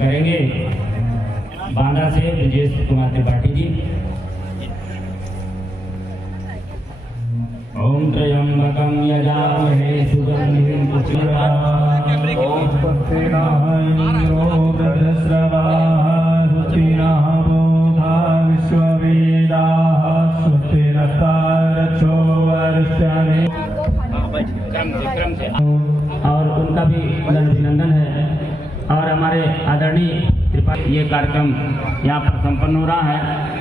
करेंगे बांदा से ब्रजेश कुमार त्रिपाठी जी। ओम त्र्यंबकं यजामहे सुगंधिं पुष्टिवर्धनम् ओम स्वस्तिनो वृद्धश्रवाः स्वस्तिनः बोधा विश्ववेदाः स्वस्तिनस्तारक्षो वरिष्ठानि। और उनका भी अभिनंदन है। और हमारे आदरणीय त्रिपाठी ये कार्यक्रम यहाँ पर संपन्न हो रहा है,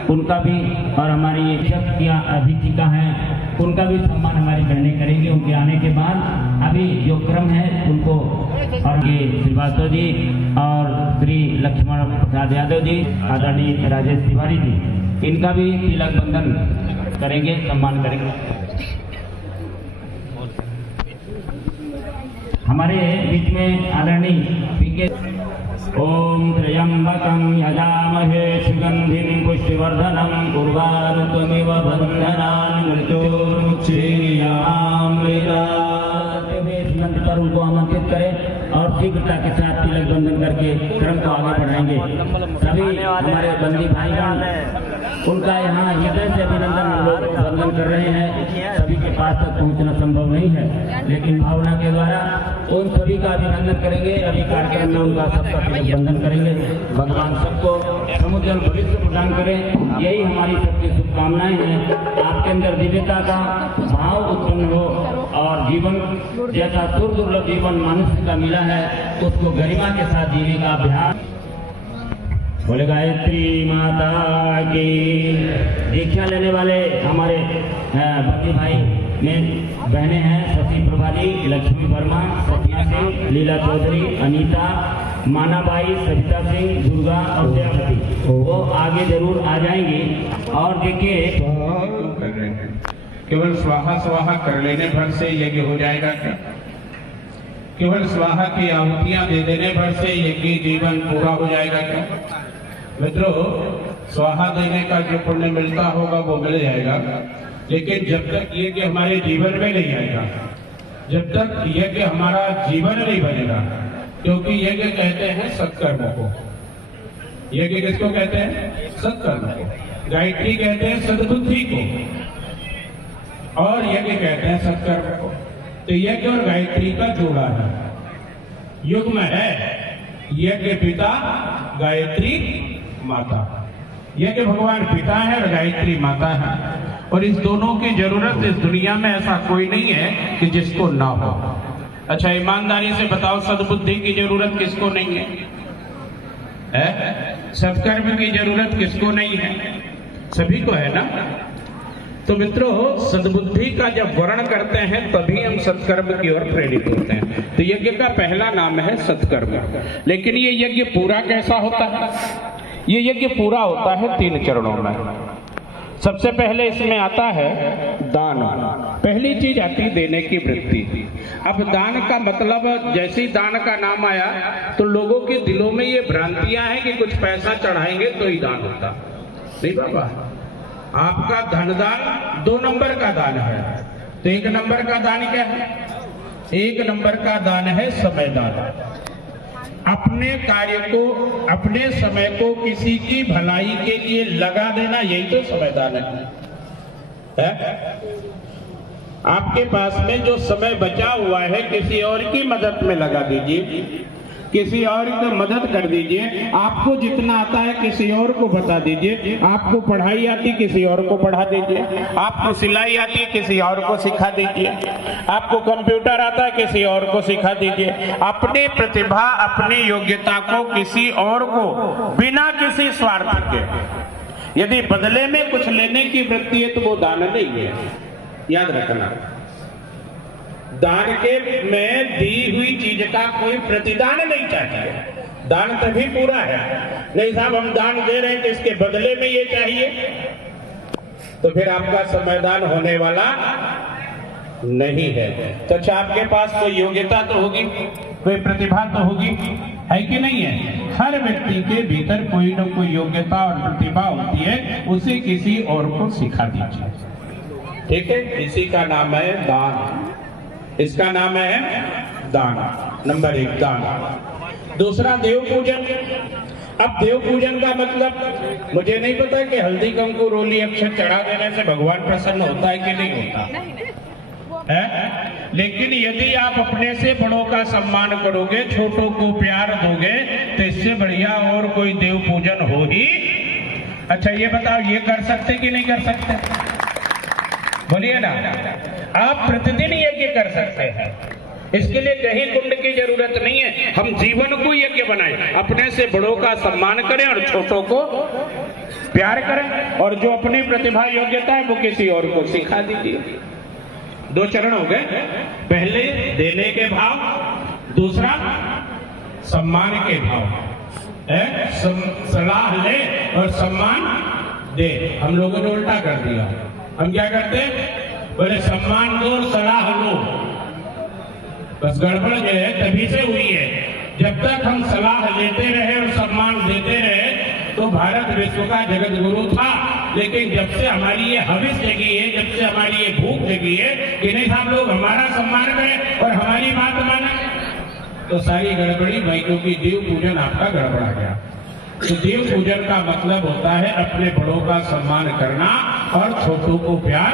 उनका भी और हमारी ये अधीक्षिका हैं उनका भी सम्मान हमारी बहनें करेंगी। उनके आने के बाद अभी जो क्रम है उनको और ये श्रीवास्तव जी और श्री लक्ष्मण प्रसाद यादव जी, आदरणीय राजेश तिवारी जी, इनका भी तिलक बंधन करेंगे, सम्मान करेंगे। हमारे बीच में आदरणीय पीके ओम त्र्यंबकं यजामहे सुगंधिं पुष्टिवर्धनम् उर्वारुकमिव बन्धनान् मृत्योर्मुक्षीयमामृतात् पर उनको आमंत्रित करें और शीघ्रता के साथ तिलक बंधन करके क्रम को आगे बढ़ाएंगे। सभी हमारे बंदी भाईगण उनका यहाँ हृदय से अभिनंदन लोग बंधन कर रहे हैं। सभी के पास तक पहुँचना संभव नहीं है, लेकिन भावना के द्वारा उन सभी का अभिनंदन करेंगे। अभी कार्यक्रम में उनका सबका तिलक बंधन करेंगे। भगवान सबको समुज्जवल भविष्य प्रदान करें, यही हमारी सबकी शुभकामनाएं हैं। आपके अंदर दिव्यता का भाव उत्पन्न हो और जीवन जैसा दुर्लभ जीवन मनुष्य का मिला है उसको गरिमा के साथ जीने का अभ्यास। बोले गायत्री माता की। दीक्षा लेने वाले हमारे बच्चे भाई में बहने हैं शशि प्रभा जी, लक्ष्मी वर्मा, सत्या सिंह, लीला चौधरी, अनीता, मानाबाई, सविता सिंह, दुर्गा और दयावती, वो आगे जरूर आ जाएंगी। और देखिए केवल स्वाहा स्वाहा कर लेने भर से यज्ञ हो जाएगा क्या? केवल स्वाहा की आहुतियां दे देने भर से यज्ञ जीवन पूरा हो जाएगा क्या? मित्रों, स्वाहा देने का जो पुण्य मिलता होगा वो मिल जाएगा, लेकिन जब तक यज्ञ हमारे जीवन में नहीं आएगा, जब तक यज्ञ हमारा जीवन नहीं बनेगा, क्योंकि यज्ञ कहते हैं सत्कर्म को। यज्ञ किसको कहते हैं? सत्कर्म को। गायत्री कहते हैं सद्बुद्धि को और यज्ञ कहते हैं सत्कर्म को। तो यज्ञ और गायत्री का जोड़ा है, युग्म है। यज्ञ पिता, गायत्री माता। यज्ञ भगवान पिता है और गायत्री माता है, और इस दोनों की जरूरत इस दुनिया में ऐसा कोई नहीं है कि जिसको ना हो। अच्छा, ईमानदारी से बताओ, सद्बुद्धि की जरूरत किसको नहीं है? सत्कर्म की जरूरत किसको नहीं है? सभी को है ना। तो मित्रों, सद्बुद्धि का जब वर्ण करते हैं तभी हम सत्कर्म की ओर प्रेरित होते हैं। तो यज्ञ का पहला नाम है सत्कर्म। लेकिन ये यज्ञ पूरा कैसा होता है? ये यज्ञ पूरा होता है 3 चरणों में। सबसे पहले इसमें आता है दान। पहली चीज आती है देने की वृत्ति। अब दान का मतलब, जैसे ही दान का नाम आया तो लोगों के दिलों में ये भ्रांतियां हैं कि कुछ पैसा चढ़ाएंगे तो ही दान होता। नहीं बाबा, आपका धनदान 2 नंबर का दान है। तो 1 नंबर का दान क्या है? 1 नंबर का दान है समय दान। अपने कार्य को, अपने समय को किसी की भलाई के लिए लगा देना, यही तो समय दान है? आपके पास में जो समय बचा हुआ है किसी और की मदद में लगा दीजिए, किसी और की मदद कर दीजिए। आपको जितना आता है किसी और को बता दीजिए। आपको पढ़ाई आती किसी और को पढ़ा दीजिए। आपको सिलाई आती किसी और को सिखा दीजिए। आपको कंप्यूटर आता है किसी और को सिखा दीजिए। अपनी प्रतिभा, अपनी योग्यता को किसी और को बिना किसी स्वार्थ के, यदि बदले में कुछ लेने की वृत्ति है तो वो दान नहीं है। याद रखना, दान के में दी हुई चीज का कोई प्रतिदान नहीं चाहिए। दान तभी पूरा है, नहीं साहब हम दान दे रहे हैं तो इसके बदले में ये चाहिए, तो फिर आपका समयदान होने वाला नहीं है। तो अच्छा, आपके पास कोई योग्यता तो होगी, कोई प्रतिभा तो होगी, है कि नहीं है? हर व्यक्ति के भीतर कोई ना कोई योग्यता और प्रतिभा होती है, उसे किसी और को सिखा दीजिए। ठीक है, इसी का नाम है दान, इसका नाम है दान। नंबर 1 दान। दूसरा देव पूजन। अब देव पूजन का मतलब मुझे नहीं पता कि हल्दी कुमकुम रोली अक्षत चढ़ा देने से भगवान प्रसन्न होता है कि नहीं होता है, लेकिन यदि आप अपने से बड़ों का सम्मान करोगे, छोटों को प्यार दोगे, तो इससे बढ़िया और कोई देव पूजन हो ही। अच्छा ये बताओ, ये कर सकते कि नहीं कर सकते? बोलिए ना। आप प्रतिदिन यज्ञ कर सकते हैं, इसके लिए कहीं कुंड की जरूरत नहीं है। हम जीवन को यज्ञ बनाएं, अपने से बड़ों का सम्मान करें और छोटों को प्यार करें, और जो अपनी प्रतिभा योग्यता है वो किसी और को सिखा दीजिए। 2 चरण हो गए, पहले देने के भाव, दूसरा सम्मान के भाव। सलाह ले और सम्मान दे। हम लोगों ने उल्टा कर दिया। हम क्या करते, बोले सम्मान दो और सलाह लो। बस गड़बड़ जो है तभी से हुई है। जब तक हम सलाह लेते रहे और सम्मान देते रहे तो भारत विश्व का जगत गुरु था, लेकिन जब से हमारी ये हविस जगी है, जब से हमारी ये भूख जगी है कि नहीं साहब लोग हमारा सम्मान करें और हमारी बात माने, तो सारी गड़बड़ी भाई, क्योंकि देव पूजन आपका गड़बड़ा गया। तो देव पूजन का मतलब होता है अपने बड़ों का सम्मान करना और छोटों को प्यार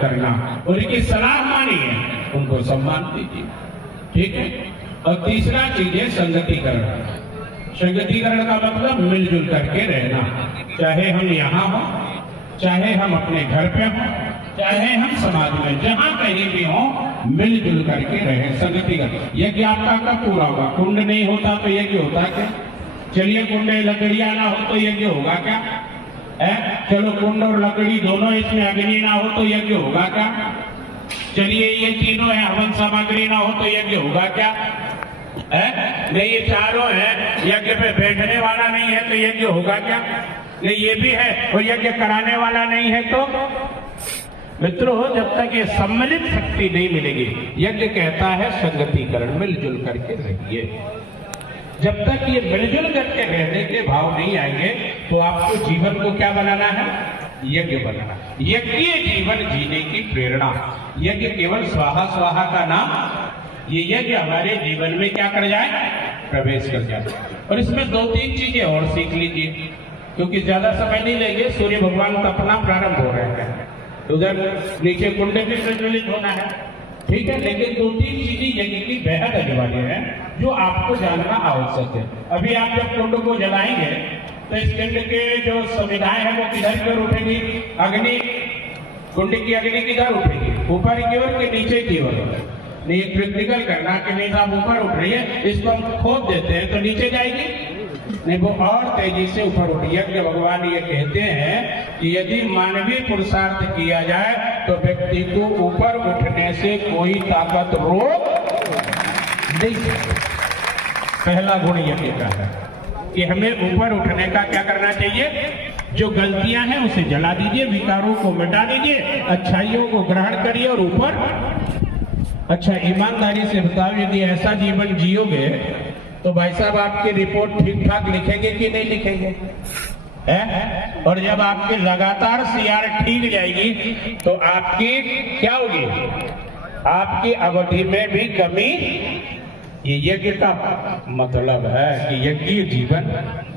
करना, और इनकी सलाह मानिए, उनको सम्मान दीजिए। ठीक है। और तीसरा चीज है संगतिकरण। संगतिकरण का मतलब मिलजुल करके रहना, चाहे हम यहाँ हो, चाहे हम अपने घर पे हो, चाहे हम समाज में, जहां कहीं भी हो, मिलजुल करके रहे। संगतिकरण। यज्ञ आपका कब पूरा होगा? कुंड नहीं होता तो यज्ञ होता क्या? चलिए कुंड लकड़ियां ना हो तो यज्ञ होगा क्या? चलो कुंड और लकड़ी दोनों, इसमें अग्नि ना हो तो यज्ञ होगा क्या? चलिए ये तीनों है, हवन सामग्री ना हो तो यज्ञ होगा क्या? नहीं ये चारों है, यज्ञ पे बैठने वाला नहीं है तो यज्ञ होगा क्या? नहीं ये भी है और यज्ञ कराने वाला नहीं है तो? मित्रों, जब तक ये सम्मिलित शक्ति नहीं मिलेगी, यज्ञ कहता है संगतिकरण, मिलजुल करके रहिए। जब तक ये मिलजुल करके रहने के भाव नहीं आएंगे तो आपको जीवन को क्या बनाना है? यज्ञ बनाना। यज्ञ जीवन जीने की प्रेरणा। यज्ञ केवल स्वाहा स्वाहा का नाम, ये यज्ञ हमारे जीवन में क्या कर जाए? प्रवेश कर जाए। और इसमें 2-3 चीजें और सीख लीजिए, क्योंकि ज्यादा समय नहीं लेंगे। सूर्य भगवान तपना प्रारंभ हो रहे हैं, उधर नीचे कुंड भी प्रज्वलित होना है, ठीक है। लेकिन 2-3 चीजें यज्ञ की बेहद अनिवार्य है जो आपको जानना आवश्यक है। अभी आप जब कुंड को जलाएंगे तो इस कुंड के जो संविधाएं है वो किधर की ओर उठेगी? अग्नि, कुंड की अग्नि किधर उठेगी? ऊपर की ओर के नीचे की ओर? नहीं, क्रिटिकल करना कि नहीं साहब ऊपर उठ रही है, इसको हम खोद देते हैं तो नीचे जाएगी, नहीं वो और तेजी से ऊपर उठी। यज्ञ भगवान ये कहते हैं कि यदि मानवीय पुरुषार्थ किया जाए तो व्यक्ति को ऊपर उठने से कोई ताकत रोक नहीं सकती। पहला गुण यज्ञ का है कि हमें ऊपर उठने का क्या करना चाहिए? जो गलतियां हैं उसे जला दीजिए, विकारों को मिटा दीजिए, अच्छाइयों को ग्रहण करिए और ऊपर। अच्छा ईमानदारी से बताओ, यदि ऐसा जीवन जियोगे तो भाई साहब आपकी रिपोर्ट ठीक ठाक लिखेंगे कि नहीं लिखेंगे? और जब आपकी लगातार सीआर ठीक जाएगी तो आपकी क्या होगी? आपकी अवधि में भी कमी। ये यज्ञ का मतलब है कि यज्ञ जीवन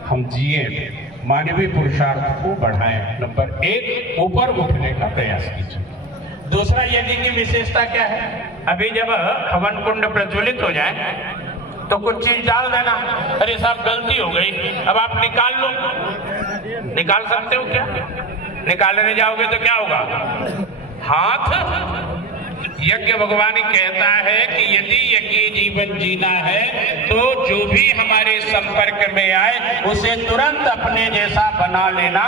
हम जिए, मानवीय पुरुषार्थ को बढ़ाएं। नंबर 1, ऊपर उठने का प्रयास कीजिए। दूसरा, यज्ञ की विशेषता क्या है? अभी जब हवन कुंड प्रज्वलित हो जाए तो कुछ चीज डाल देना। अरे साहब गलती हो गई, अब आप निकाल लो। निकाल सकते हो क्या? निकालने जाओगे तो क्या होगा? हाथ। यज्ञ भगवान कहता है कि यदि यज्ञ जीवन जीना है तो जो भी हमारे संपर्क में आए उसे तुरंत अपने जैसा बना लेना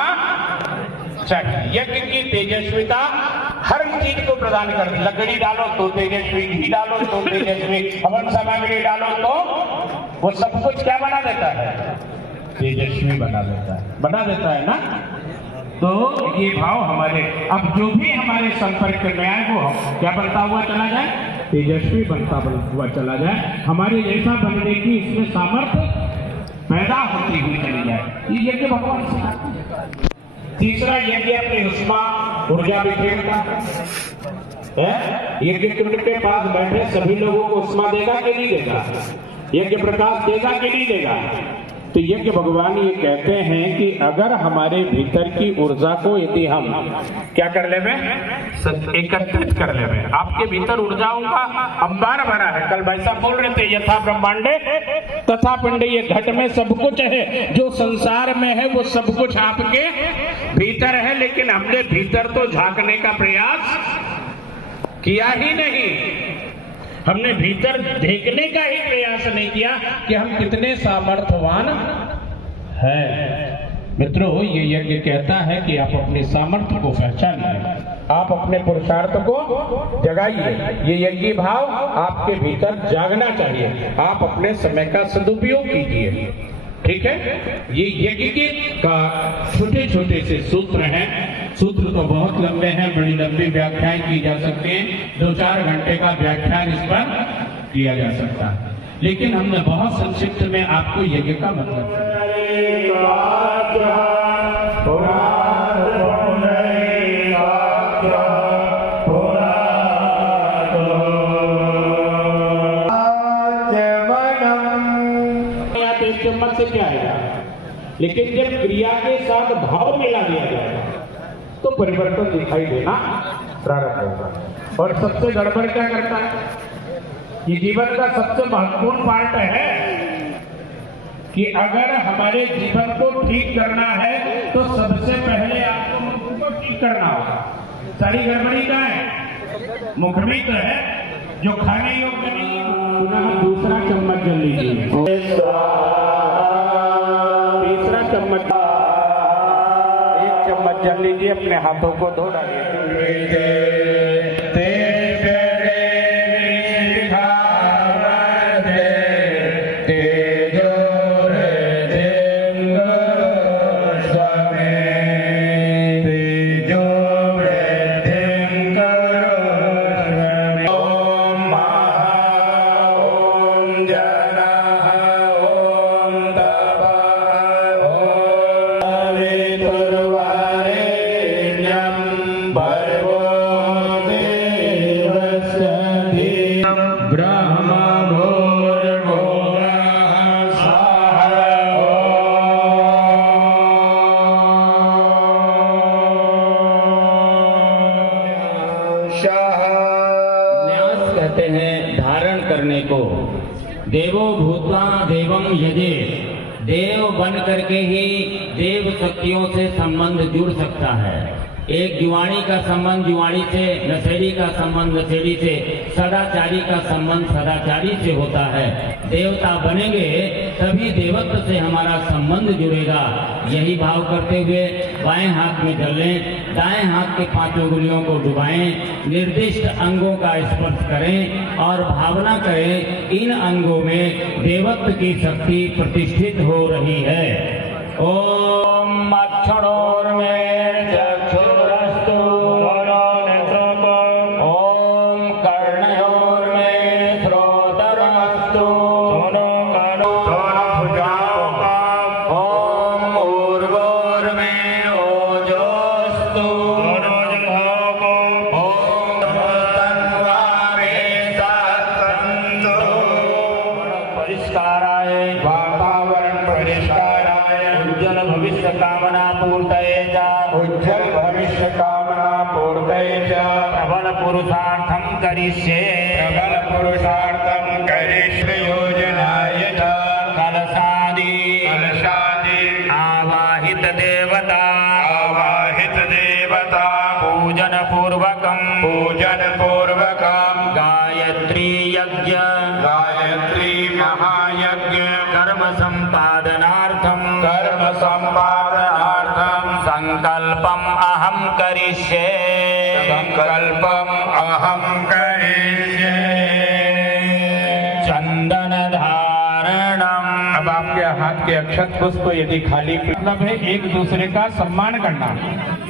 चाहिए। यज्ञ की तेजस्विता हर चीज को प्रदान कर, लकड़ी डालो तो तेजस्वी, घी डालो तो तेजस्वी, हवन सामग्री डालो तो वो सब कुछ क्या बना देता है? तेजस्वी बना देता है ना। तो ये भाव हमारे, अब जो भी हमारे संपर्क में आए वो क्या बनता हुआ चला जाए? तेजस्वी बनता हुआ चला जाए, हमारे जैसा बनने की इसमें सामर्थ्य पैदा होती हुई चली जाए। ये यज्ञ भगवान से। तीसरा यज्ञ अपनी उष्मा ऊर्जा बिखेरता है। यज्ञ कुंड के पास बैठे सभी लोगों को उष्मा देगा कि नहीं देगा? यज्ञ प्रकाश देगा कि नहीं देगा? तो यज्ञ भगवान ये कहते हैं कि अगर हमारे भीतर की ऊर्जा को यदि हम क्या कर ले में एकत्रित कर ले में, आपके भीतर ऊर्जाओं का अंबार भरा है। कल भाई साहब बोल रहे थे यथा ब्रह्मांडे तथा पिंडे, ये घट में सब कुछ है, जो संसार में है वो सब कुछ आपके भीतर है, लेकिन हमने भीतर तो झांकने का प्रयास किया ही नहीं, हमने भीतर देखने का ही प्रयास नहीं किया कि हम कितने सामर्थ्यवान हैं। मित्रों, ये यज्ञ कहता है कि आप अपने सामर्थ्य को पहचानिए, आप अपने पुरुषार्थ को जगाइए। ये यज्ञ भाव आपके भीतर जागना चाहिए, आप अपने समय का सदुपयोग कीजिए। ठीक है, ये यज्ञ के का छोटे छोटे से सूत्र हैं। सूत्र तो बहुत लंबे हैं, बड़ी लंबी व्याख्याएं की जा सकती हैं, 2-4 घंटे का व्याख्यान इस पर किया जा सकता है, लेकिन हमने बहुत संक्षिप्त में आपको यज्ञ का मतलब चम्मच से क्या आएगा, लेकिन जब क्रिया के साथ भाव मिला दिया जाएगा तो परिवर्तन दिखाई देना प्रारंभ होगा। और सबसे गड़बड़ क्या करता है, ये जीवन का सबसे महत्वपूर्ण पार्ट है कि अगर हमारे जीवन को ठीक करना है तो सबसे पहले आपको मुख को ठीक करना होगा। सारी गड़बड़ी क्या है? मुख में तो है जो खाने योग्य नहीं है। पुनः दूसरा चम्मच जल लीजिए, तीसरा चम्मच, एक चम्मच जल लीजिए, अपने हाथों को धो डालिए। न्यास कहते हैं धारण करने को। देवो भूत्वा देवम यजे, देव बन करके ही देव शक्तियों से संबंध जुड़ सकता है। एक जुआड़ी का संबंध जुआड़ी से, नशेड़ी का संबंध नशेड़ी से, सदाचारी का संबंध सदाचारी से होता है। देवता बनेंगे तभी देवत्व से हमारा संबंध जुड़ेगा। यही भाव करते हुए बाएं हाथ में जल लें, दाएं हाथ के 5 उंगलियों को डुबाएं, निर्दिष्ट अंगों का स्पर्श करें और भावना करें इन अंगों में देवत्व की शक्ति प्रतिष्ठित हो रही है। ओम अक्षरोर्मे चक्षुरस्तु, ओम कर्णयोर्मे श्रोत्रमस्तु, ओम ऊर्वोर्मे ओजोस्तु, ओम तन्वामे सत्संतु, परिष्काराय वातावरण परिष्काराय, उज्जवल भविष्य कामना पूर्तये च, उज्जवल भविष्य कामना पूर्तये च, प्रबल पुरुषार्थम करिष्ये, प्रबल पुरुषार्थम करिष्ये, योजनाय च, कलशादि आवाहित देवता, पूजन पूर्वकम गायत्री यज्ञ, महायज्ञ, कर्म संपादनार्थम संकल्पम अहम करिष्ये, संकल्पम अहम करिष्ये चंदन धारणम। अब आपके हाथ के अक्षत पुष्प यदि खाली, मतलब है एक दूसरे का सम्मान करना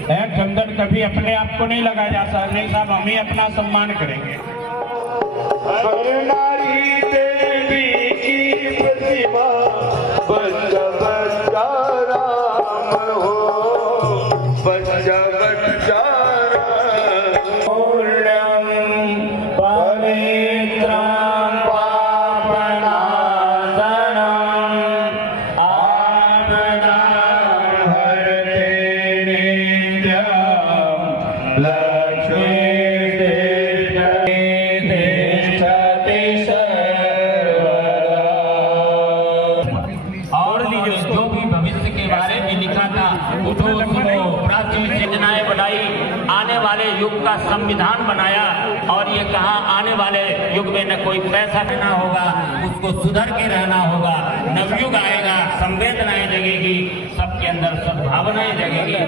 है। चंदन कभी अपने आप को नहीं लगाया जा सकता, नहीं साहब हम ही अपना सम्मान करेंगे। नारी देवी की प्रतिमा बच्चा बच्चा राम हो, बच्चा बच्चा पूर्णं पवित्रं पापनाशनं आपदां हरते नित्यं लक्ष्मी जो भी भविष्य के बारे में लिखा था, उठो सुनो, प्राचीन योजनाएं बनाई, आने वाले युग का संविधान बनाया और ये कहा आने वाले युग में न कोई पैसा देना होगा, उसको सुधर के रहना होगा, नवयुग आएगा, संवेदनाएं जगेगी, सबके अंदर सद्भावनाएं जगेगी।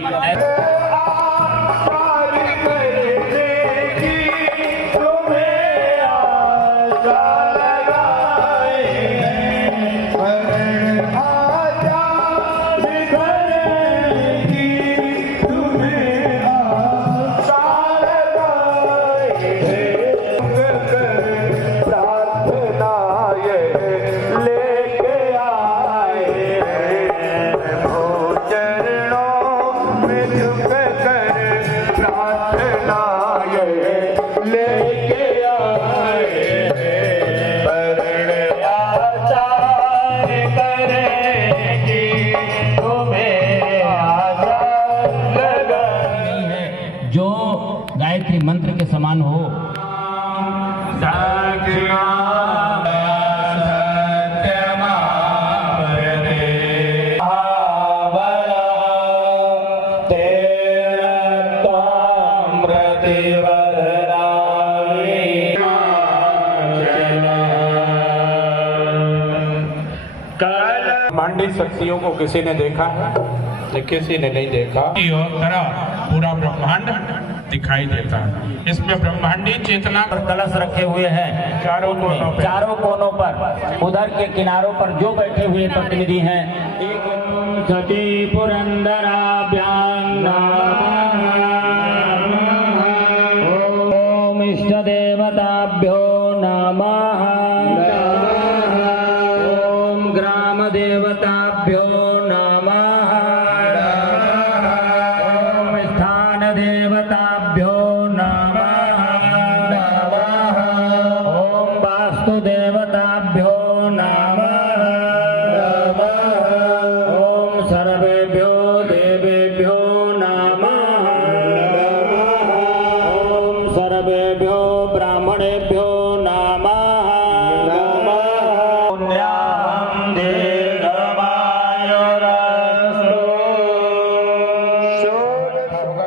जो गायत्री मंत्र के समान हो। ब्रह्मांडी शक्तियों को किसी ने देखा है? किसी ने नहीं देखा। पूरा ब्रह्मांड दिखाई देता है। इसमें ब्रह्मांडी चेतना पर कलश रखे हुए हैं चारों कोनों पर। उधर के किनारों पर जो बैठे हुए प्रतिनिधि हैं, एक सती पुरंदराभ्यां ओम इष्ट देवताभ्यो नमः, ओम ग्राम देवताभ्यो नमः, ओम स्थान देवताभ्यो नमः, ओम वास्तु देवताभ्यो नमः, ओम सर्वेभ्यो देवेभ्यो नमः, ओम सर्वेभ्यो ब्राह्मणेभ्यो नमः।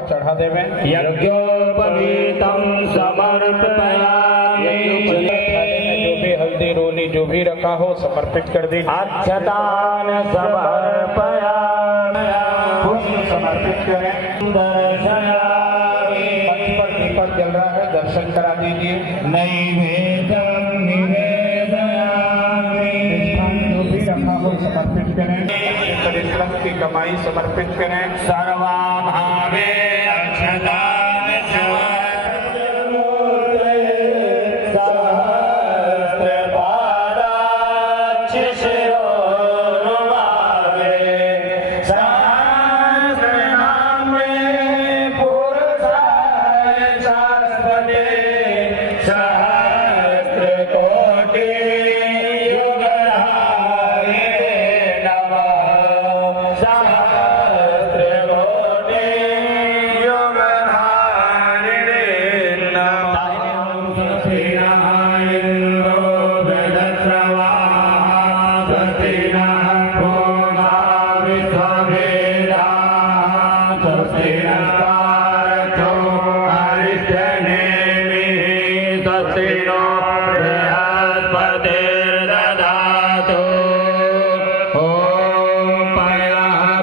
चढ़ा देवे यज्ञोपवीतं समर्पयामि। जो भी हल्दी रोली जो भी रखा हो समर्पित कर दी। अक्षतान समर्पयामि। पुष्प समर्पित करें। दर्शयामि। मंच पर दीपक जल रहा है, दर्शन करा दीजिए। नैवेद्यं निवेदयामि। जो भी रखा हो समर्पित करें। परिश्रम की कमाई समर्पित करें। सर्वाभावे अक्षतान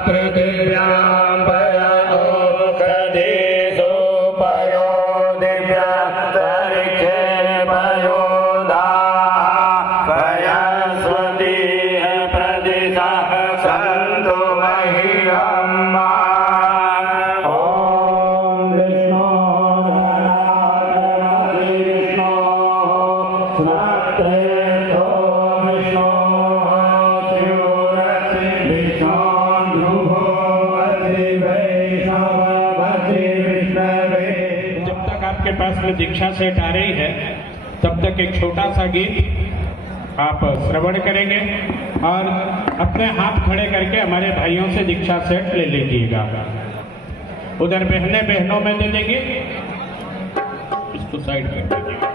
पृथिव्यां पयो में दीक्षा सेट आ रही है, तब तक एक छोटा सा गीत आप श्रवण करेंगे और अपने हाथ खड़े करके हमारे भाइयों से दीक्षा सेट ले लीजिएगा। उधर बहनों में दे देंगे, इसको साइड कर दीजिएगा।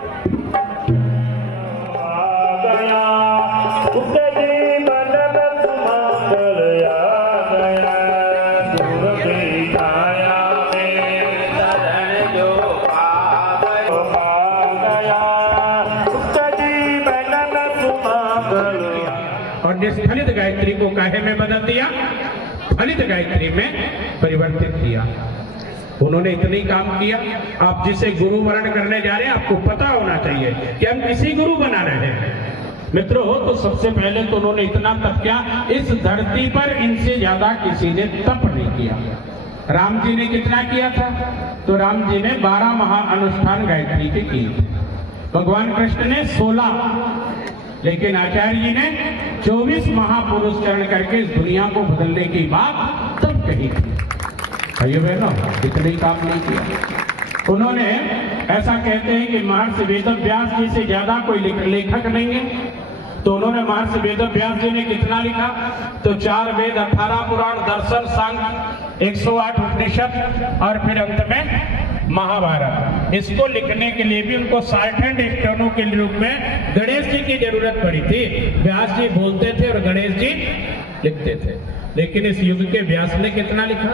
और निष्फलित गायत्री को काहे में बदल दिया, फलित गायत्री में परिवर्तित किया। उन्होंने इतना ही काम किया। आप जिसे गुरु वर्ण करने जा रहे हैं, आपको पता होना चाहिए कि हम किसी गुरु बना रहे हैं। मित्रों, तो सबसे पहले तो उन्होंने इतना तप किया, इस धरती पर इनसे ज्यादा किसी ने तप नहीं किया। राम जी ने कितना किया था? तो राम जी ने 12 महाअनुष्ठान गायत्री के किए। भगवान कृष्ण ने 16, लेकिन आचार्य जी ने 24 महापुरुष चरण करके इस दुनिया को बदलने की बात तब कही थी। भाइयों बहनों, इतने ही काम नहीं किया उन्होंने। ऐसा कहते हैं कि महर्षि वेदव्यास जी से ज्यादा कोई लेखक नहीं है। तो उन्होंने महर्षि वेदव्यास जी ने कितना लिखा? तो 4 वेद, 18 पुराण, दर्शन, सांख्य, 108 उपनिषद और फिर अंत में महाभारत। इसको लिखने के लिए भी उनको शार्टहैंड स्टोनों के रूप में गणेश जी की जरूरत पड़ी थी। व्यास जी बोलते थे और गणेश जी लिखते थे। लेकिन इस युग के व्यास ने कितना लिखा?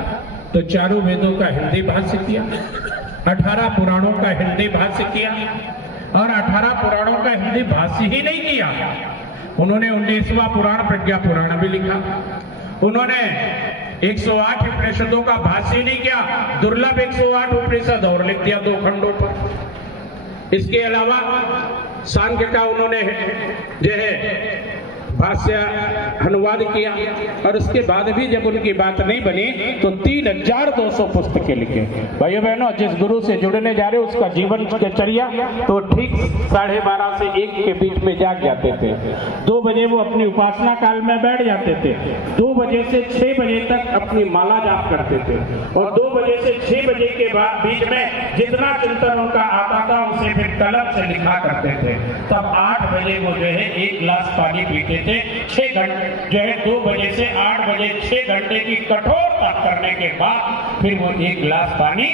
तो 4 वेदों का हिंदी भाष्य किया, 18 पुराणों का हिंदी भाष्य किया, और 18 पुराणों का हिंदी भाष्य ही नहीं किया, उन्होंने 19वां पुराण प्रज्ञा पुराण भी लिखा। उन्होंने 108 उपनिषदों का भाष्य नहीं किया, दुर्लभ 108 उपनिषद और लिख दिया 2 खंडों पर। इसके अलावा सांख्य का उन्होंने जो है भाष्य अनुवाद किया, और उसके बाद भी जब उनकी बात नहीं बनी तो 3200 पुस्तकें लिखे। भाइयों बहनों, जिस गुरु से जुड़ने जा रहे उसका जीवन चर्या तो ठीक 12:30 से 1 के बीच में जाग जाते थे। 2 बजे वो अपनी उपासना काल में बैठ जाते थे। 2 बजे से 6 बजे तक अपनी माला जाप करते थे, और 2 बजे से 6 बजे के बाद बीच में जितना चिंतन उनका आता था उसे फिर कलम से लिखा करते थे। तब 8 बजे वो जो है 1 गिलास पानी पीते थे। 6 घंटे जो है 2 बजे से 8 बजे 6 घंटे की कठोर तप करने के बाद फिर वो 1 गिलास पानी।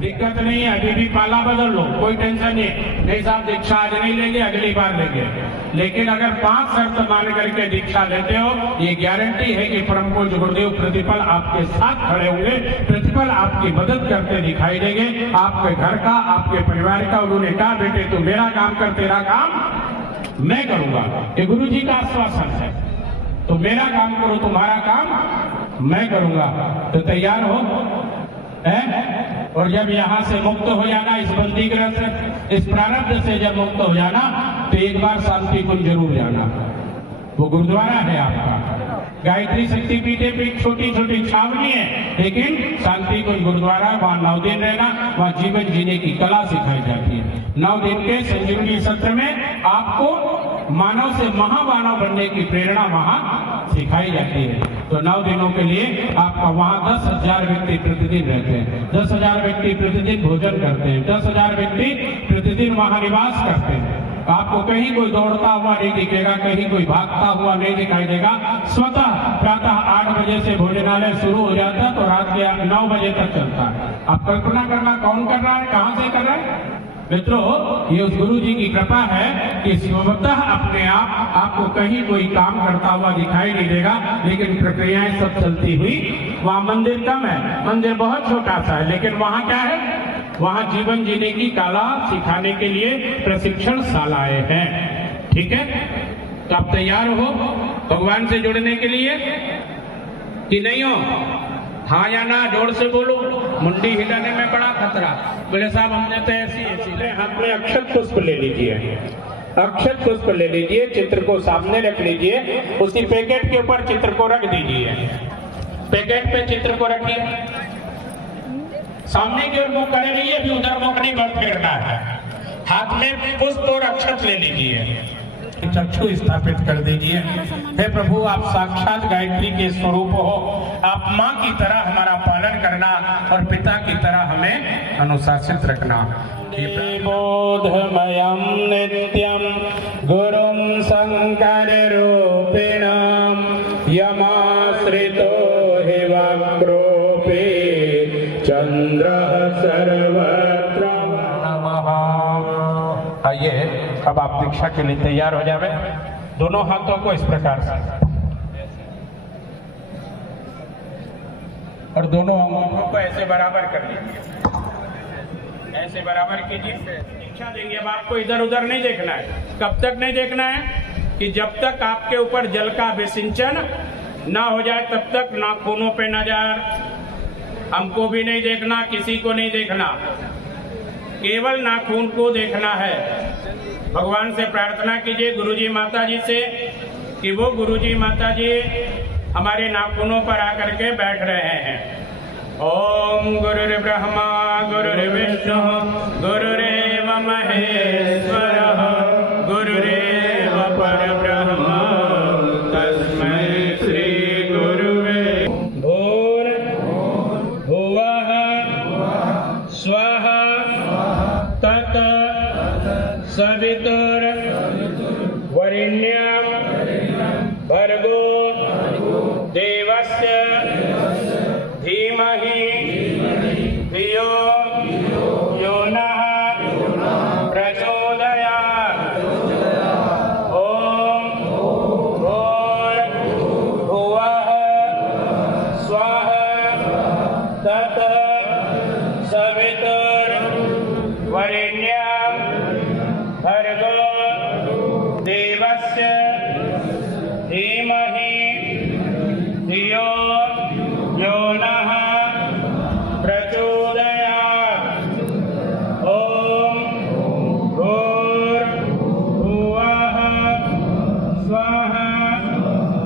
दिक्कत नहीं है, अभी भी पाला बदल लो, कोई टेंशन नहीं साहब, दीक्षा आज नहीं लेंगे, अगली बार लेंगे। लेकिन अगर 5 शर्त मान करके दीक्षा लेते हो, ये गारंटी है कि परम पूज्य गुरुदेव प्रतिपल आपके साथ खड़े होंगे, प्रतिपल आपकी मदद करते दिखाई देंगे, आपके घर का, आपके परिवार का। उन्होंने कहा, बेटे तू मेरा काम कर, तेरा काम मैं करूंगा। ये गुरु जी का आश्वासन है। तो मेरा काम करो, तुम्हारा काम मैं करूंगा। तो तैयार हो और जब यहाँ से मुक्त हो जाना, इस बंदी ग्रह से, इस प्रारब्ध से जब मुक्त हो जाना, तो एक बार शांति कुंज जरूर जाना। वो गुरुद्वारा है आपका। गायत्री शक्तिपीठे पे छोटी छोटी छावनी है, लेकिन शांति कुंज गुरुद्वारा, वहाँ 9 दिन रहना, वहाँ जीवन जीने की कला सिखाई जाती है। 9 दिन के संजीवनी सत्र में आपको मानव से महामानव बनने की प्रेरणा वहाँ सिखाई जाती है। तो 9 दिनों के लिए आपका वहाँ 10,000 व्यक्ति प्रतिदिन रहते हैं, 10,000 व्यक्ति प्रतिदिन भोजन करते हैं, 10,000 व्यक्ति प्रतिदिन वहाँ निवास करते हैं। आपको कहीं कोई दौड़ता हुआ नहीं दिखेगा, कहीं कोई भागता हुआ नहीं दिखाई देगा। स्वतः प्रातः 8 बजे से भोजनालय शुरू हो जाता है, तो रात के 9 बजे तक चलता है। आप कल्पना करना, कौन कर रहा है, कहाँ से कर रहा है? मित्रों, ये उस गुरु जी की कृपा है कि स्वतः अपने आप आपको कहीं कोई काम करता हुआ दिखाई नहीं देगा, लेकिन प्रक्रियाएं सब चलती हुई। वहाँ मंदिर कम है, मंदिर बहुत छोटा सा है, लेकिन वहाँ क्या है? वहाँ जीवन जीने की कला सिखाने के लिए प्रशिक्षण शालाएं हैं। ठीक है, तो आप तैयार हो भगवान से जुड़ने के लिए कि नहीं हो? हाँ या ना, जोर से बोलो। मुंडी हिलाने में बड़ा खतरा। बोले साहब हमने तो ऐसी हमने अक्षत पुष्प ले लीजिए, अक्षत पुष्प ले लीजिए, चित्र को सामने रख लीजिए, उसी पैकेट के ऊपर चित्र को रख दीजिए। पैकेट पे चित्र को रखिए, सामने की ओर मुख करे रहिए, भी उधर मुख नहीं मत फेरना है। हाथ में पुष्प और अक्षत ले लीजिए। चक्षु स्थापित कर दीजिए। हे प्रभु, आप साक्षात गायत्री के स्वरूप हो, आप माँ की तरह हमारा पालन करना और पिता की तरह हमें अनुशासित रखना। बोधमयं नित्यं गुरुं शंकर रूपिणं यमाश्रितो हि वक्रोपि चंद्रः सर्वत्र नमः। आइए, अब आप दीक्षा के लिए तैयार हो जावे। दोनों हाथों को इस प्रकार से और दोनों अंगूठों को ऐसे बराबर कर लीजिए, ऐसे बराबर कीजिए। दीक्षा देंगे। अब आपको इधर उधर नहीं देखना है। कब तक नहीं देखना है? कि जब तक आपके ऊपर जल का विसिंचन ना हो जाए तब तक नाखूनों पे नजर, हमको भी नहीं देखना, किसी को नहीं देखना, केवल नाखून को देखना है। भगवान से प्रार्थना कीजिए, गुरुजी माता जी से, कि वो गुरुजी माता जी हमारे नाखूनों पर आकर के बैठ रहे हैं। ओम गुरुर्ब्रह्मा गुरुर्विष्णु गुरुरेव महेश्वरः गुरुरेव परब्रह्म तस्मै श्री गुरुवे भूर्भुवः स्वः तत् सवितुर्वरेण्यं भर्गो देवस्य धीमहि धियो यो नः प्रचोदयात्। ओम भूर्भुवः स्वः तत् सवितुर्वरेण्यं भर्गो देवस्य धीमहि धियो यो नः प्रचोदयात्। ओम भूर्भुवः स्वः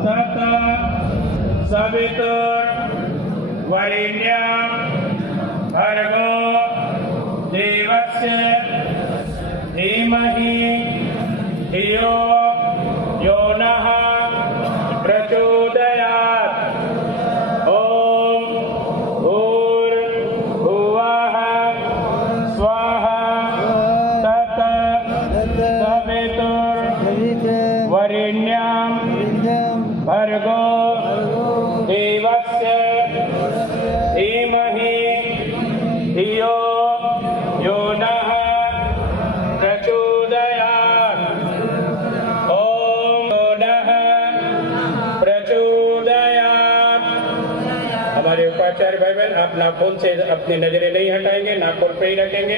तत् सवितुर्वरेण्यं भर्गो देवस्य धीमहि धियो यो नः प्रचोदयात्। ओम भूर्भुवः स्वः तत् सवितुर्वरेण्यं भर्गो देवस्य धीमहि धियो यो नः प्रचोदयात्। ओम नः प्रचोदयात्। हमारे उपाचार्य भाई बहन, आप नाखून से अपनी नजरें नहीं हटाएंगे, नाखून पे ही रखेंगे।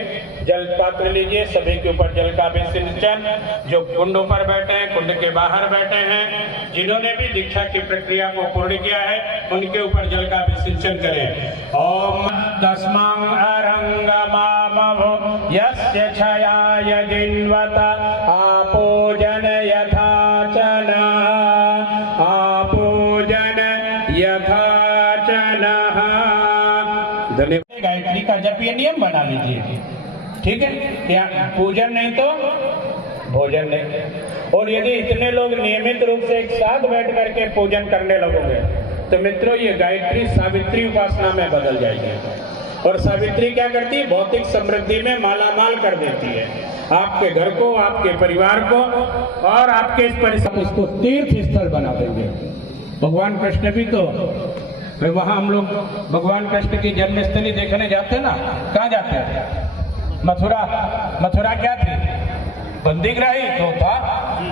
जल पात्र लीजिए, सभी के ऊपर जल का विसिंचन। जो कुंडों पर बैठे हैं, कुंड के बाहर बैठे हैं, जिन्होंने भी दीक्षा की प्रक्रिया को पूर्ण किया है, उनके ऊपर जल का विसिंचन करें। ओम तस्मां अरंगमामभो यस्य छयाय जिन्वत आपूजन यथाचन आपूजन यथाचनः। धन्यवाद। गायत्री का जप ये नियम बना लीजिए, ठीक है? या पूजन नहीं तो भोजन नहीं। और यदि इतने लोग नियमित रूप से एक साथ बैठ करके पूजन करने लगोगे तो मित्रों, ये गायत्री सावित्री उपासना में बदल जाएगी। और सावित्री क्या करती है? भौतिक समृद्धि में मालामाल कर देती है आपके घर को, आपके परिवार को और आपके इस परिसर, उसको तीर्थ स्थल बना देंगे। भगवान कृष्ण भी तो, वहां हम लोग भगवान कृष्ण की जन्मस्थली देखने जाते हैं ना, कहाँ जाते हैं? मथुरा। मथुरा क्या थी? बंदीगृह तो था।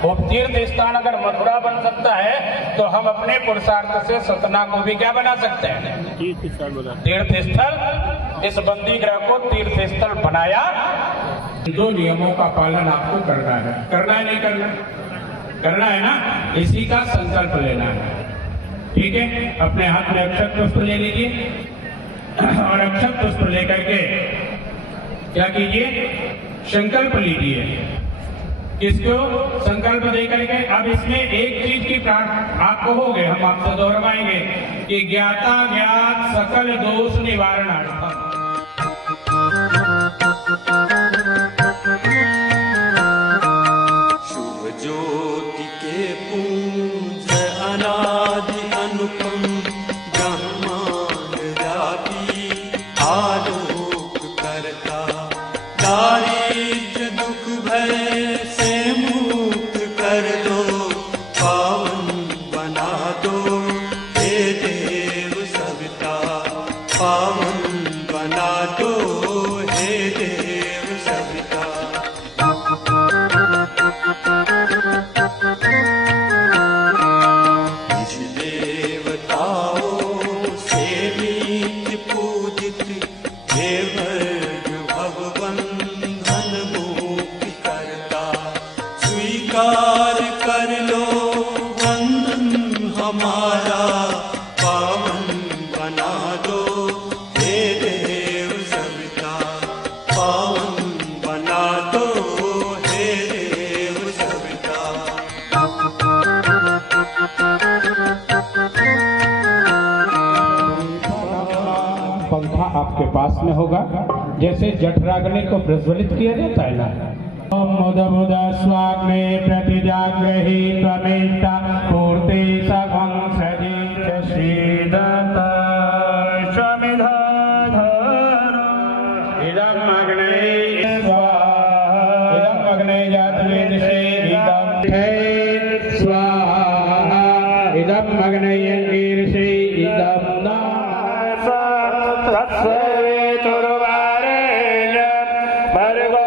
वो तीर्थ स्थान अगर मथुरा बन सकता है तो हम अपने पुरुषार्थ से सतना को भी क्या बना सकते हैं? तीर्थ स्थल। इस बंदीगृह को तीर्थ स्थल बनाया। दो नियमों का पालन आपको करना है। करना है नहीं करना? करना है ना? इसी का संकल्प लेना है, ठीक है? अपने हाथ में अक्षत पुष्प ले लीजिए और अक्षत पुष्प लेकर के क्या कीजिए? संकल्प लीजिए। किसको संकल्प दे करके? अब इसमें एक चीज की आप कहोगे, हम आपसे दोहराएंगे कि ज्ञाता ज्ञात सकल दोष निवारणार्थम। शुभ ज्योति जय अनादि अनुपम ब्रह्मांड व्यापी आलोक करता, दारिद्र्य दुख भय से मुक्त कर दो, पावन बना दो हे देव सविता, पावन बना दो हे देव सविता। स्वीकार कर लो वंदन हमारा, पावन बना दो हे देव सविता, पावन बना दो हे देव सविता। पंखा आपके पास में होगा, जैसे जठराग्नि को प्रज्वलित किया जाता है ना। ओम मुद मुद स्वाग्ने प्रतिजाग्रही त्वमेष्टा पूर्ति सघं सजीत श्रीदत्त स्वमिधाधर इदं अग्ने स्वाहा इदं अग्ने जातवेदसे इदं स्वाहा इदं अग्ने ईर्षे इदं नमः तत्सवेतुर्वारेण भर्गो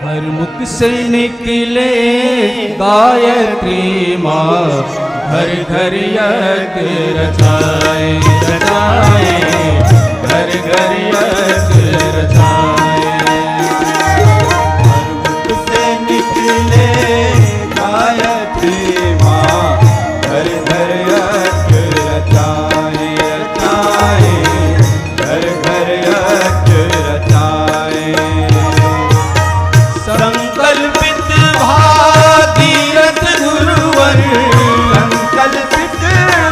हर मुख से निकले गायत्री माँ, घर घर यज्ञ रचाए रचाए, घर घर यज्ञ रचाए। हर मुख से निकले गायत्री माँ, घर घर यज्ञ रचाए रचाए, घर घर यज्ञ रचाए। संकल्पित भागीरथ गुरुवर, संकल्पित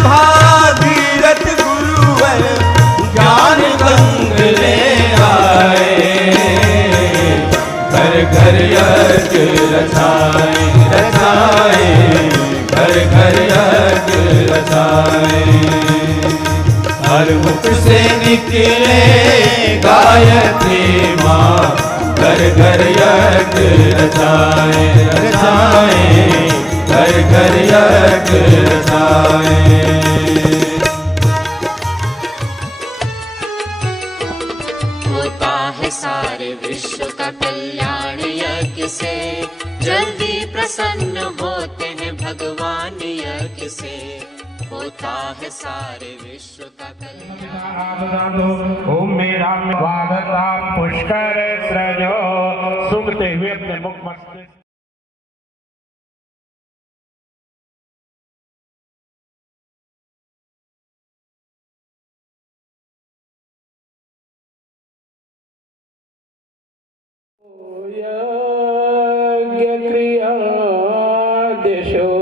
भागीरथ गुरुवर, ज्ञान गंग ले आए, घर घर यज्ञ रचाए रचाए, घर घर यज्ञ रचाए। हर मुख से निकले गायत्री माँ, घर घर यज्ञ रचाए रचाए, घर घर यज्ञ रचाए। होता है सारे विश्व का कल्याण यज्ञ से, जल्दी प्रसन्न होते हैं भगवान यज्ञ से। होता है सारे विश्व का कल्याण। ओम मेरा स्वागता पुष्कर सृजो, सुनते हुए अपने मुख मस्तक यज्ञ क्रिया दिशो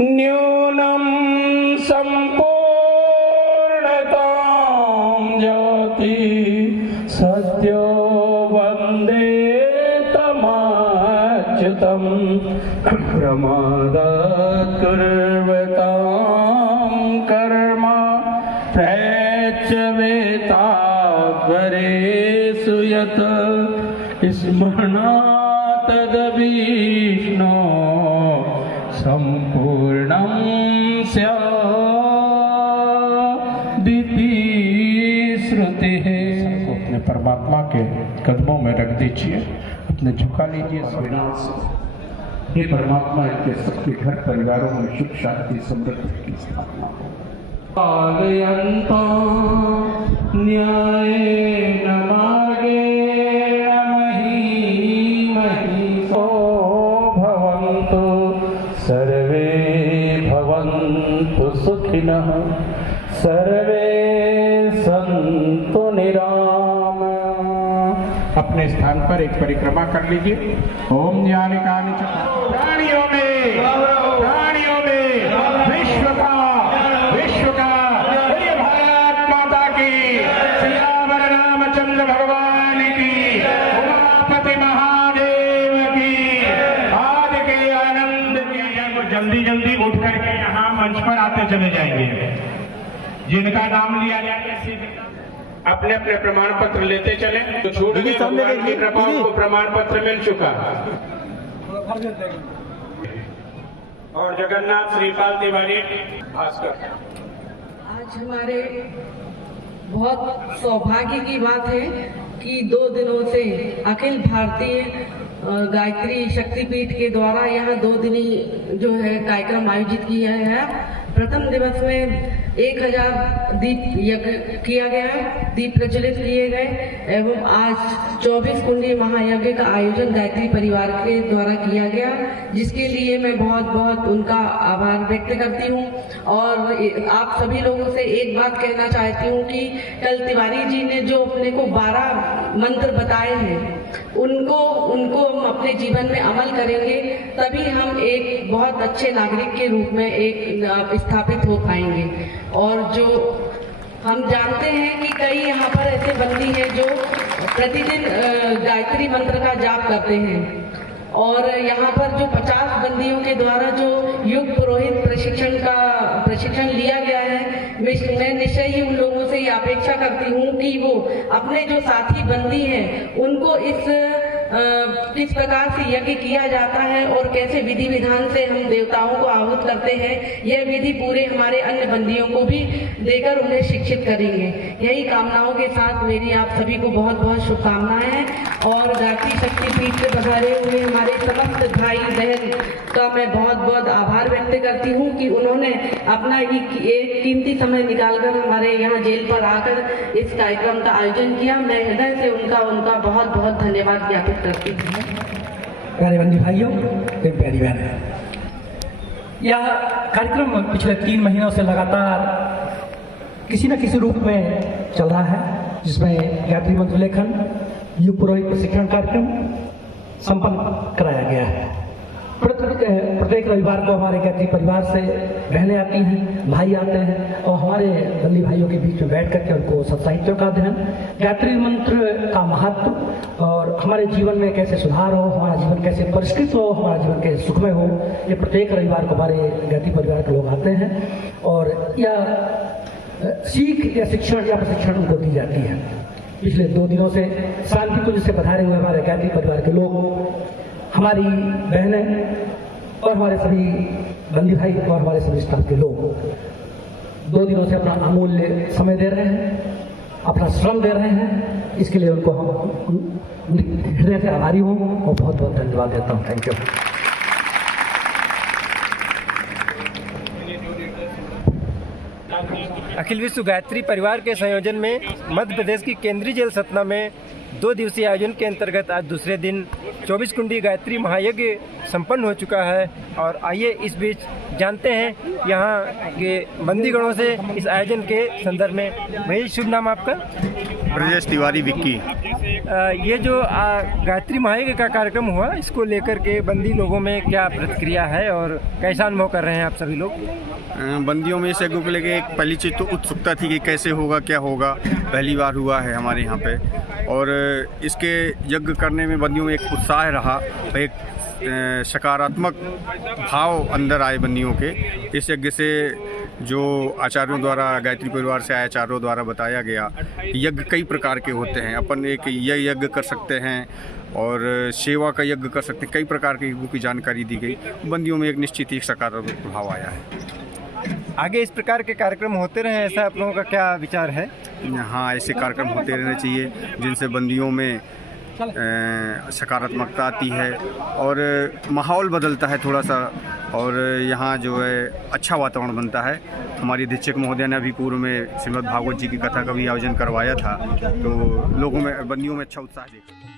न्यूनम संपूर्णतां ज्योति, सद्यो वन्दे तमाच्युतं, प्रमादात् कुर्वतां कर्म प्रैच्छवेतात्परेषु यत् स्मरणात् तद्विष्णो संपूर्णं स्यादिति श्रुतिः। सबको अपने परमात्मा के कदमों में रख दीजिए, अपने झुका लीजिए संविधान से। हे परमात्मा, इनके सबके घर परिवारों में सुख शांति समृद्धि की स्थापना हो। न्यायेन मार्गेण महीमहीषो भवन्तु, सर्वे भवन्तु सुखिनः, सर्वे सन्तु निरामया। अपने स्थान पर एक परिक्रमा कर लीजिए। ओम ज्ञानी कानि च प्राणियों में विश्व का बोलिए भारत माता की, सियावर रामचंद्र भगवान की, उमापति महादेव की, आज के आनंद के। वो जल्दी जल्दी उठ करके यहाँ मंच पर आते चले जाएंगे। जिनका नाम लिया जाए अपने अपने प्रमाण पत्र लेते चले। तो छूट गई भगवान की कृपा, उनको प्रमाण पत्र मिल चुका। और जगन्नाथ श्रीपाल तिवारी भास्कर। आज हमारे बहुत सौभाग्य की बात है कि 2 दिनों से अखिल भारतीय गायत्री शक्तिपीठ के द्वारा यहाँ 2 दिनी जो है कार्यक्रम आयोजित किया है। प्रथम दिवस में 1000 दीप यज्ञ किया गया, दीप प्रज्वलित किए गए एवं आज 24 कुंडी महायज्ञ का आयोजन गायत्री परिवार के द्वारा किया गया, जिसके लिए मैं बहुत बहुत उनका आभार व्यक्त करती हूँ। और आप सभी लोगों से एक बात कहना चाहती हूँ कि कल तिवारी जी ने जो अपने को 12 मंत्र बताए हैं, उनको हम अपने जीवन में अमल करेंगे, तभी हम एक बहुत अच्छे नागरिक के रूप में एक स्थापित हो पाएंगे। और जो हम जानते हैं कि कई यहाँ पर ऐसे बंदी हैं जो प्रतिदिन गायत्री मंत्र का जाप करते हैं, और यहाँ पर जो 50 बंदियों के द्वारा जो युग पुरोहित प्रशिक्षण लिया गया है, मैं निश्चय ही उन लोगों से ये अपेक्षा करती हूँ कि वो अपने जो साथी बंदी हैं उनको किस प्रकार से यज्ञ किया जाता है और कैसे विधि विधान से हम देवताओं को आहूत करते हैं, यह विधि पूरे हमारे अन्य बंदियों को भी देकर उन्हें शिक्षित करेंगे। यही कामनाओं के साथ मेरी आप सभी को बहुत बहुत शुभकामनाएं हैं। और गायत्री शक्तिपीठ से पधारे हुए हमारे समस्त भाई बहन का मैं बहुत बहुत आभार व्यक्त करती हूँ कि उन्होंने अपना एक कीमती समय निकालकर हमारे यहाँ जेल पर आकर इस कार्यक्रम का आयोजन किया। मैं हृदय से उनका बहुत बहुत धन्यवाद ज्ञापित करती हूँ। प्यारे बंदी भाइयों, प्यारी बहन, यह कार्यक्रम पिछले 3 महीनों से लगातार किसी न किसी रूप में चल रहा है, जिसमें गायत्री मंत्र लेखन, युग पुरोहित प्रशिक्षण कार्यक्रम संपन्न कराया गया है। प्रत्येक रविवार को हमारे गायत्री परिवार से बहनें आती हैं, भाई आते हैं और हमारे बंदी भाइयों के बीच में बैठ करके उनको सत्साहित्यों का अध्ययन, गायत्री मंत्र का महत्व और हमारे जीवन में कैसे सुधार हो, हमारा जीवन कैसे परिष्कृत हो, हमारा जीवन कैसे सुखमय हो, ये प्रत्येक रविवार को हमारे गायत्री परिवार के लोग आते हैं और यह सीख या शिक्षण या प्रशिक्षण उनको दी जाती है। पिछले 2 दिनों से शांति कुंज से पधारे हुए हमारे गायत्री परिवार के लोग, हमारी बहनें और हमारे सभी बंदी भाई और हमारे सभी स्टाफ के लोग 2 दिनों से अपना अमूल्य समय दे रहे हैं, अपना श्रम दे रहे हैं। इसके लिए उनको हम हृदय से आभारी हूँ और बहुत बहुत धन्यवाद देता हूँ। Thank you. अखिल विश्व गायत्री परिवार के संयोजन में मध्य प्रदेश की केंद्रीय जेल सतना में 2 दिवसीय आयोजन के अंतर्गत आज दूसरे दिन 24 कुंडी गायत्री महायज्ञ संपन्न हो चुका है। और आइए इस बीच जानते हैं यहाँ के बंदीगणों से इस आयोजन के संदर्भ में। भाई, शुभ नाम आपका? ब्रजेश तिवारी विक्की। ये जो गायत्री महायज्ञ का कार्यक्रम हुआ, इसको लेकर के बंदी लोगों में क्या प्रतिक्रिया है और कैसा अनुभव कर रहे हैं आप सभी लोग? बंदियों में इस यज्ञ को लेकर एक पहली चीज़ तो उत्सुकता थी कि कैसे होगा, क्या होगा। पहली बार हुआ है हमारे यहाँ पे और इसके यज्ञ करने में बंदियों में एक उत्साह रहा, एक सकारात्मक भाव अंदर आए बंदियों के। इस यज्ञ से जो आचार्यों द्वारा, गायत्री परिवार से आए आचार्यों द्वारा बताया गया, यज्ञ कई प्रकार के होते हैं। अपन एक यज्ञ कर सकते हैं और सेवा का यज्ञ कर सकते हैं, कई प्रकार के यज्ञों की जानकारी दी गई। बंदियों में एक निश्चित ही सकारात्मक प्रभाव आया है। आगे इस प्रकार के कार्यक्रम होते रहे, ऐसा आप लोगों का क्या विचार है? हाँ, ऐसे कार्यक्रम होते रहने चाहिए जिनसे बंदियों में सकारात्मकता आती है और माहौल बदलता है थोड़ा सा, और यहाँ जो है अच्छा वातावरण बनता है। हमारी अधीक्षक महोदय ने अभी पूर्व में श्रीमद् भागवत जी की कथा का भी आयोजन करवाया था, तो लोगों में, बंदियों में अच्छा उत्साह देखा।